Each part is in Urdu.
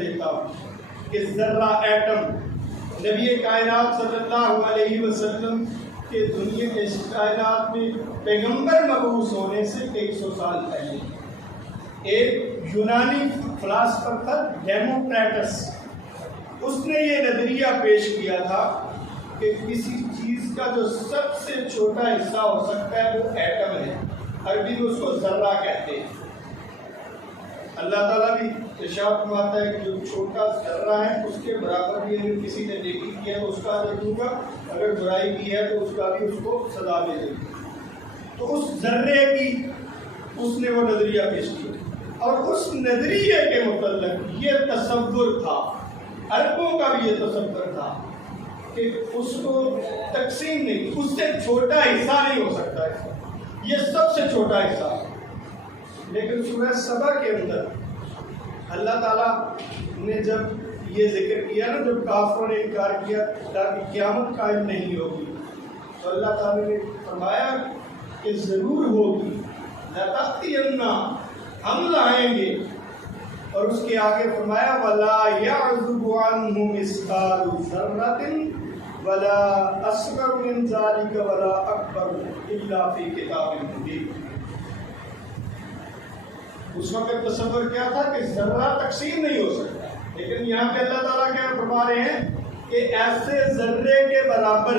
دیتا کہ ذرہ ایٹم نبی کائنات صلی اللہ علیہ وسلم کے دنیا کے کائنات میں پیغمبر مبعوث ہونے سے 100 سال پہلے ایک یونانی فلاسفر تھا ڈیموکریٹس، اس نے یہ نظریہ پیش کیا تھا کہ کسی چیز کا جو سب سے چھوٹا حصہ ہو سکتا ہے وہ ایٹم ہے، عربی میں اس کو ذرہ کہتے ہیں۔ اللہ تعالیٰ بھی ارشاد فرماتا ہے کہ جو چھوٹا ذرہ ہے اس کے برابر بھی اگر کسی نے نیکی کی ہے تو اس کا اجر دوں گا، اگر برائی کی ہے تو اس کا بھی اس کو سزا دے دوں گا۔ تو اس ذرے کی اس نے وہ نظریہ پیش کیا، اور اس نظریے کے متعلق یہ تصور تھا، عربوں کا بھی یہ تصور تھا کہ اس کو تقسیم نہیں، اس سے چھوٹا حصہ نہیں ہو سکتا ہے، یہ سب سے چھوٹا حصہ۔ لیکن سورہ سبا کے اندر اللہ تعالیٰ نے جب یہ ذکر کیا نا، جب کافروں نے انکار کیا تاکہ قیامت قائم نہیں ہوگی، تو اللہ تعالیٰ نے فرمایا کہ ضرور ہوگی، لَتَأْتِيَنَّا، ہم لائیں گے، اور اس کے آگے فرمایا وَلَا يَعْزُبُ عَنْهُ مِثْقَالُ ذَرَّةٍ وَلَا أَصْغَرُ مِنْ ذَلِكَ وَلَا أَكْبَرُ إِلَّا فِي كِتَابٍ مُبِينٍ۔ اس وقت تصور کیا تھا کہ ذرہ تقسیم نہیں ہو سکتا، لیکن یہاں پہ اللہ تعالیٰ کیا فرما رہے ہیں کہ ایسے ذرے کے برابر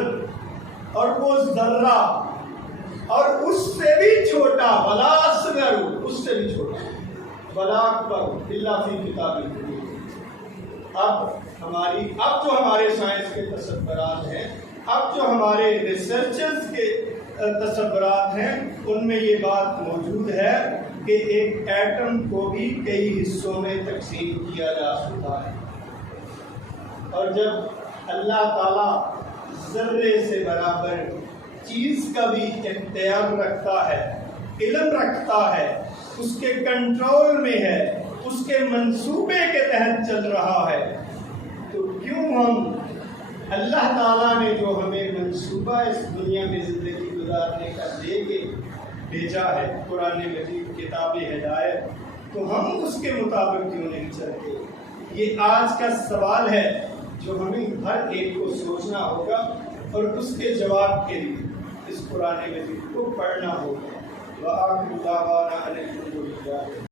اور وہ ذرہ اور اس سے بھی چھوٹا، ولا اصغر، اس سے بھی چھوٹا، ولا اکبر الا فی کتاب مبین۔ اب جو ہمارے سائنس کے تصورات ہیں، اب جو ہمارے ریسرچرز کے تصورات ہیں، ان میں یہ بات موجود ہے کہ ایک ایٹم کو بھی کئی حصوں میں تقسیم کیا جا سکتا ہے، اور جب اللہ تعالیٰ ذرے سے برابر چیز کا بھی اختیار رکھتا ہے، علم رکھتا ہے، اس کے کنٹرول میں ہے، اس کے منصوبے کے تحت چل رہا ہے، تو کیوں ہم اللہ تعالیٰ نے جو ہمیں منصوبہ اس دنیا میں زندگی گزارنے کا دے کے بھیجا ہے، قرآن مجید کتاب ہدایت، تو ہم اس کے مطابق کیوں نہیں چلتے؟ یہ آج کا سوال ہے جو ہمیں ہر ایک کو سوچنا ہوگا، اور اس کے جواب کے لیے اس قرآن مجید کو پڑھنا ہوگا۔ وآخر دعوانا ان الحمد للہ۔